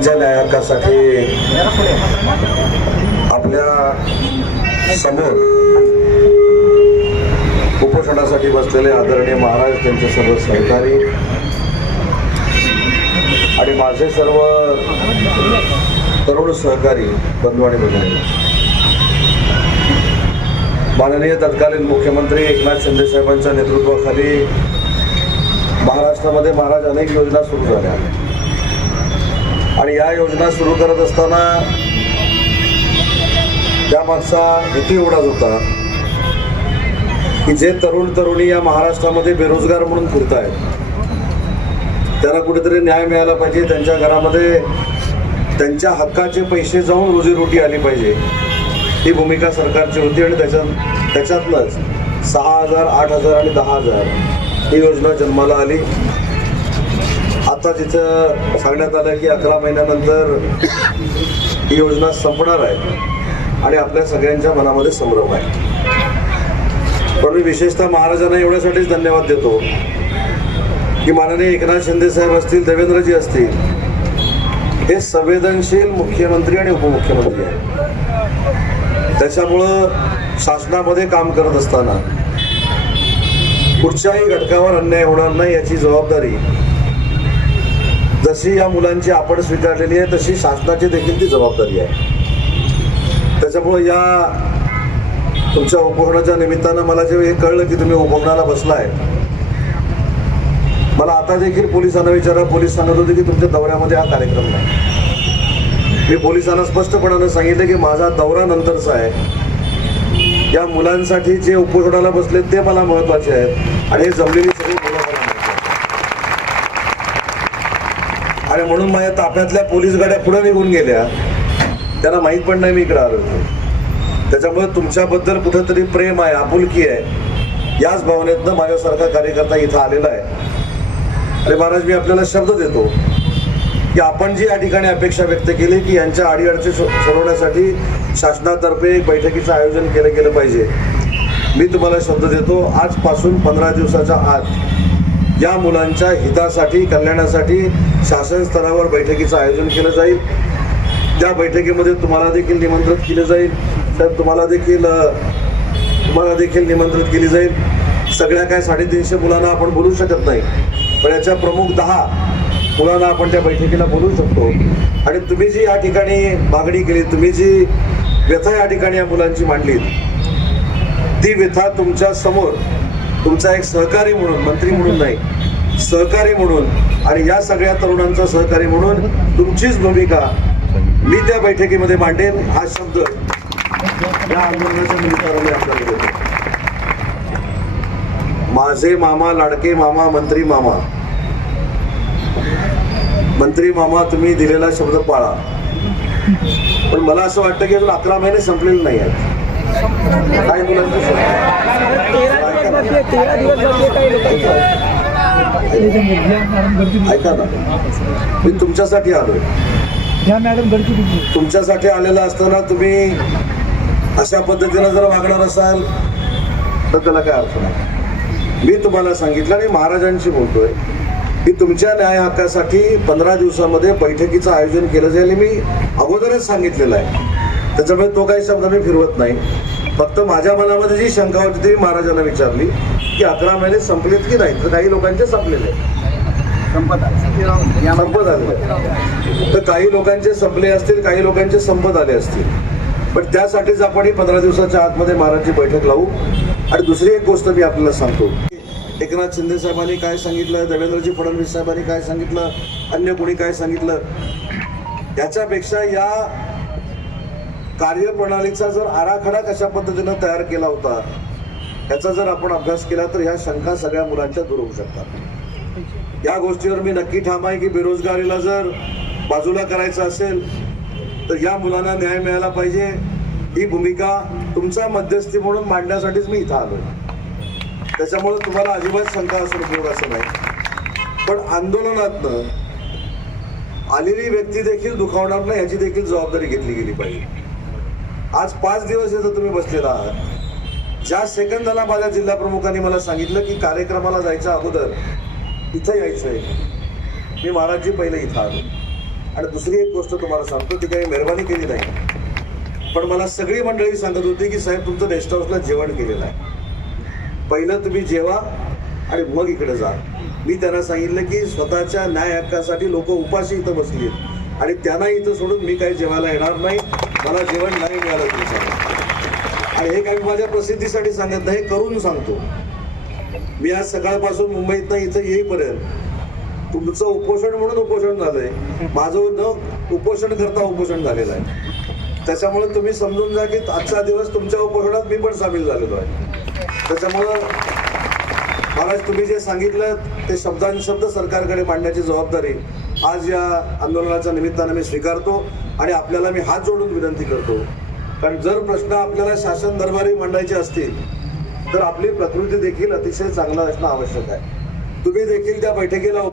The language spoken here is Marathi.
त्यांच्या न्याय आपल्यासमोर उपोषणासाठी बसलेले आदरणीय महाराज त्यांचे सर्व सहकारी आणि माझे सर्व तरुण सहकारी बंधू आणि माननीय तत्कालीन मुख्यमंत्री एकनाथ शिंदे साहेबांच्या नेतृत्वाखाली महाराष्ट्रामध्ये महाराज अनेक योजना सुरू झाल्या. आणि या योजना सुरू करत असताना त्यामागचा हेतू एवढाच होता की जे तरुण तरुणी या महाराष्ट्रामध्ये बेरोजगार म्हणून फिरत आहेत त्यांना कुठेतरी न्याय मिळाला पाहिजे त्यांच्या घरामध्ये त्यांच्या हक्काचे पैसे जाऊन रोजीरोटी आली पाहिजे. ही भूमिका सरकारची होती आणि त्याच्यात त्याच्यातनंच सहा हजार आठ हजार आणि दहा हजार ही योजना जन्माला आली. आता जिथं सांगण्यात आलं की अकरा महिन्यानंतर ही योजना संपणार आहे आणि आपल्या सगळ्यांच्या मनामध्ये संभ्रम आहे. पण मी विशेषतः महाराजांना एवढ्यासाठीच धन्यवाद देतो की माननीय एकनाथ शिंदे साहेब असतील देवेंद्रजी असतील हे संवेदनशील मुख्यमंत्री आणि उपमुख्यमंत्री आहेत. त्याच्यामुळं शासनामध्ये काम करत असताना कुठच्याही घटकावर अन्याय होणार नाही याची जबाबदारी जशी या मुलांची आपण स्वीकारलेली आहे तशी शासनाची देखील ती जबाबदारी आहे. त्याच्यामुळं या तुमच्या उपकरणाच्या निमित्तानं मला जेव्हा हे कळलं की तुम्ही उपकरणाला बसलाय मला आता देखील पोलिसांना विचारा. पोलीस सांगत होते की तुमच्या दौऱ्यामध्ये हा कार्यक्रम नाही. मी पोलिसांना स्पष्टपणानं सांगितलं की माझा दौरा नंतरचा आहे. या मुलांसाठी जे उपोषणाला बसले ते मला महत्त्वाचे आहेत. आणि हे जमलेली सगळी मुलं मला महत्त्वाची आहेत. आणि म्हणून माझ्या ताफ्यातल्या पोलीस गाड्या पुढे निघून गेल्या. त्यांना माहीत पण नाही मी इकडे आलो होतो. त्याच्यामुळे तुमच्याबद्दल कुठंतरी प्रेम आहे आपुलकी आहे. याच भावनेतनं माझ्यासारखा कार्यकर्ता इथं आलेला आहे. अरे महाराज मी आपल्याला शब्द देतो की आपण जी या ठिकाणी अपेक्षा व्यक्त केली की यांच्या अडीअडचणी सो- सोडवण्यासाठी शासनातर्फे एक बैठकीचं आयोजन केलं गेलं पाहिजे. मी तुम्हाला शब्द देतो आजपासून पंधरा दिवसाच्या आत या मुलांच्या हितासाठी कल्याणासाठी शासन स्तरावर बैठकीचं आयोजन केलं जाईल. त्या बैठकीमध्ये तुम्हाला देखील निमंत्रित केलं जाईल. तर तुम्हाला देखील तुम्हाला देखील निमंत्रित केली जाईल. सगळ्या काय साडेतीनशे मुलांना आपण बोलू शकत नाही. पण याच्या प्रमुख दहा मुलांना आपण त्या बैठकीला बोलू शकतो. आणि तुम्ही जी या ठिकाणी मागणी केली तुम्ही जी व्यथा या ठिकाणी या मुलांची मांडली ती व्यथा तुमच्यासमोर तुमचा एक सहकारी म्हणून मंत्री म्हणून नाही सहकारी म्हणून आणि या सगळ्या तरुणांचा सहकारी म्हणून तुमचीच भूमिका मी त्या बैठकीमध्ये मांडेन हा शब्द या आंदोलनाच्या निमित्ताने आपल्याला देतो. माझे मामा लाडके मामा मंत्री मामा. मंत्री मामा तुम्ही दिलेला शब्द पाळा. पण मला असं वाटतं की अजून अकरा महिने संपलेले नाही आहेत. काय ऐका ना. मी तुमच्यासाठी आलोय ह्या मॅडम तुमच्यासाठी आलेला असताना तुम्ही अशा पद्धतीनं जर वागणार असाल तर त्याला काय अर्थ नाही. मी तुम्हाला सांगितलं आणि महाराजांशी बोलतोय की तुमच्या न्याय हक्कासाठी पंधरा दिवसामध्ये बैठकीचं आयोजन केलं जाईल मी अगोदरच सांगितलेलं आहे. त्याच्यामुळे तो काही शब्द मी फिरवत नाही. फक्त माझ्या मनामध्ये जी शंका होती ती महाराजांना विचारली की अकरा महिने संपलेत की नाही? तर काही लोकांचे संपलेले. संपत आहेत. तर काही लोकांचे संपले असतील काही लोकांचे संपत आले असतील. पण त्यासाठीच आपण ही पंधरा दिवसाच्या आतमध्ये महाराजची बैठक लावू. आणि दुसरी एक गोष्ट मी आपल्याला सांगतो. एकनाथ शिंदे साहेबांनी काय सांगितलं? देवेंद्रजी फडणवीस साहेबांनी काय सांगितलं? अन्य कोणी काय सांगितलं? याच्यापेक्षा या कार्यप्रणालीचा जर आराखडा कशा पद्धतीनं तयार केला होता याचा जर आपण अभ्यास केला तर ह्या शंका सगळ्या मुलांच्या दूर होऊ शकतात. या गोष्टीवर मी नक्की ठाम आहे की बेरोजगारीला जर बाजूला करायचं असेल तर या मुलांना न्याय मिळाला पाहिजे. ही भूमिका तुमचा मध्यस्थी म्हणून मांडण्यासाठीच मी इथं आलोय. त्याच्यामुळे तुम्हाला अजिबात शंका असणं उपयोग असं नाही. पण आंदोलनातनं आलेली व्यक्ती देखील दुखावणार नाही याची देखील जबाबदारी घेतली गेली पाहिजे. आज पाच दिवस इथं तुम्ही बसलेला आहात. ज्या सेकंदाला माझ्या जिल्हा प्रमुखांनी मला सांगितलं की कार्यक्रमाला जायचं अगोदर इथं यायचंय. मी महाराजजी पहिले इथं आलो. आणि दुसरी एक गोष्ट तुम्हाला सांगतो ती काही मेहरबानी केली नाही. पण मला सगळी मंडळी सांगत होती की साहेब तुमचं रेस्ट हाऊसला जेवण केलेलं आहे. पहिलं तुम्ही जेवा आणि मग इकडे जा. मी त्यांना सांगितलं की स्वतःच्या न्याय हक्कासाठी लोक उपाशी इथं बसली आहेत. आणि त्यांना इथं सोडून मी काही जेवायला येणार नाही. मला जेवण नाही मिळालं तुमचं आणि हे काही माझ्या प्रसिद्धीसाठी सांगत नाही हे करून सांगतो. मी आज सकाळपासून मुंबईतनं इथं येईपर्यंत तुमचं उपोषण म्हणून उपोषण झालंय. माझं न उपोषण करता उपोषण झालेलं आहे. त्याच्यामुळे तुम्ही समजून जा की आजचा दिवस तुमच्या उपोषणात मी पण सामील झालेलो आहे. त्याच्यामुळं महाराज तुम्ही जे सांगितलं ते शब्दांशब्द सरकारकडे मांडण्याची जबाबदारी आज या आंदोलनाच्या निमित्तानं मी स्वीकारतो आणि आपल्याला मी हात जोडून विनंती करतो. कारण जर प्रश्न आपल्याला शासन दरबारी मांडायचे असतील तर आपली प्रकृती देखील अतिशय चांगला असणं आवश्यक आहे. तुम्ही देखील त्या बैठकीला